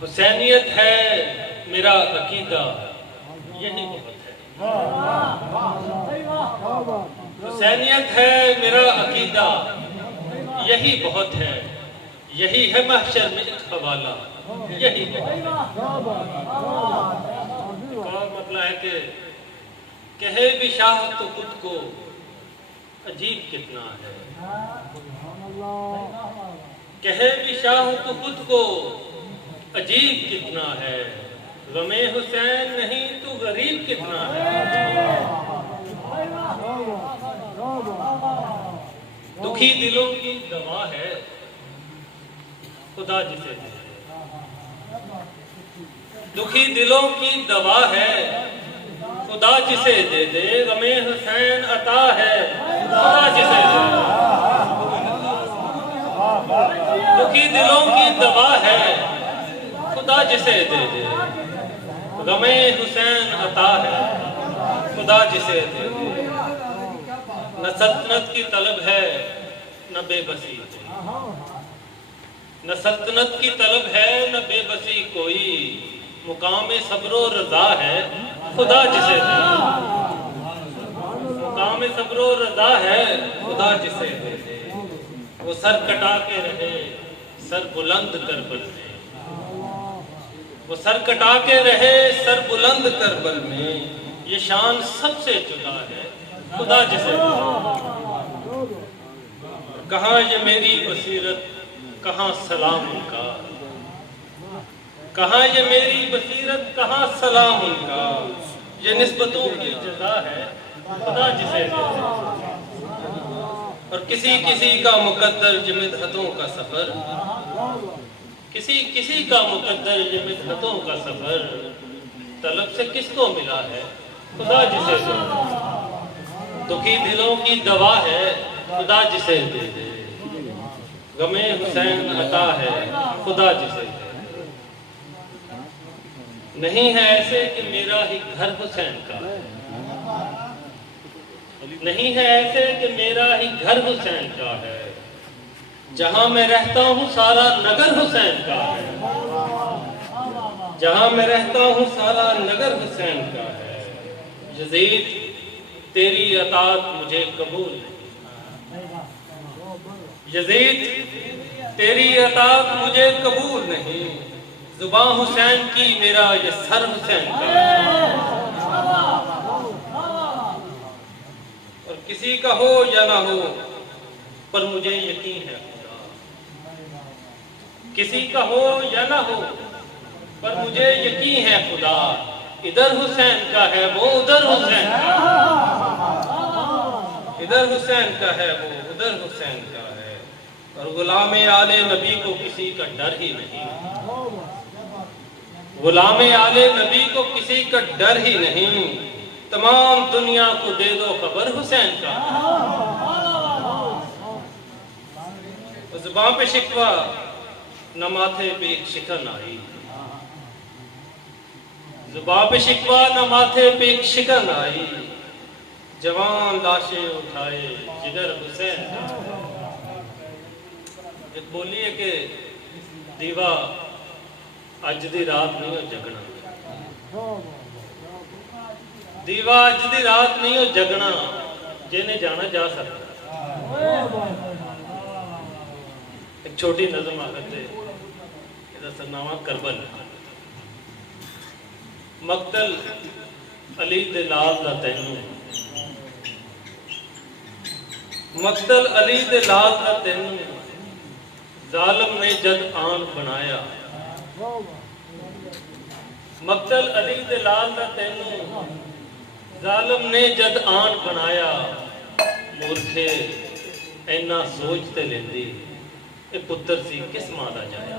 हुसैनियत है मेरा अकीदा, यही बहुत है। हुसैनियत है मेरा अकीदा, यही बहुत है। यही है महशर में एक हवाला, यही बहुत है। एक और मतलब है कि कहे भी शाह तो खुद को अजीब कितना है। कहे भी शाह तो खुद को अजीब कितना है। गमे हुसैन नहीं तो गरीब कितना है। दुखी दिलों की दवा है खुदा जिसे दे। दुखी दिलों की दवा है खुदा जिसे दे दे। गमे हुसैन अता है खुदा जिसे दे दे। दुखी दिलों की दवा है खुदा जिसे दे दे। गमे हुसैन अता है खुदा जिसे दे दे। न सल्तनत की तलब है न बेबसी, न सल्तनत की तलब है न बेबसी कोई। मुकाम सब्रो रजा है खुदा जिसे दे दे। मुकाम सब्रो रजा है खुदा जिसे दे दे। वो सर कटा के रहे सर बुलंद करबल में। वो सर कटा के रहे सर बुलंद करबल में। ये शान सबसे जुदा है खुदा जिसे दे दे। कहाँ ये मेरी बसीरत कहाँ सलाम उनका। कहाँ ये मेरी बसीरत कहाँ सलाम उनका। ये निस्बतों की जज़ा है खुदा जिसे दे दे। और किसी किसी का मुकद्दर ये मिदहतों का सफर। किसी किसी का मुकद्दर ये मिदहतों का सफर। तलब से किसको मिला है खुदा जिसे दे दे। दुखी दिलों की दवा है खुदा जिसे दे दे। गमे हुसैन अता है खुदा जिसे दे दे। नहीं है ऐसे कि मेरा ही घर हुसैन का है। नहीं है ऐसे कि मेरा ही घर हुसैन का है। जहां मैं रहता हूं सारा नगर हुसैन का है। जहां मैं रहता हूं सारा नगर हुसैन का है। यजीद तेरी अतात मुझे कबूल नहीं। यजीद तेरी अतात मुझे कबूल नहीं। जुबां हुसैन की मेरा ये सर हुसैन का है। और किसी का हो या ना हो पर मुझे यकीन है खुदा। किसी का हो या ना हो पर मुझे यकीन है खुदा। इधर हुसैन का है वो उधर हुसैन का है। इधर हुसैन का है वो उधर हुसैन का है। और गुलाम आले नबी को किसी का डर ही नहीं। गुलाम आले नबी को किसी का डर ही नहीं। तमाम दुनिया को दे दो खबर हुसैन का। ज़ुबान पे शिकवा न माथे पे एक शिकन आई। ज़ुबान पे शिकवा न माथे पे एक शिकन आई। जवान लाशें उठाए जिगर हुसैन का। एक बोलिए कि दीवा अज दी रात नहीं हो जगना। दीवा अज दी रात नहीं हो जगना। जिन्हें जाना जा सकता। एक छोटी नज़म आखिर है, इसका सरनामा करबल। मकतल अली दे लाल दा तैनू। मकतल अली दे लाल दा तैनू। जालिम ने जद आन बनाया। मकतल अली दे लाल दा तैनू। जालिम ने जद आन बनाया। मूर्खे इन्ना सोच ते लेंदी ए पुत्र सी किस मां दा जाया।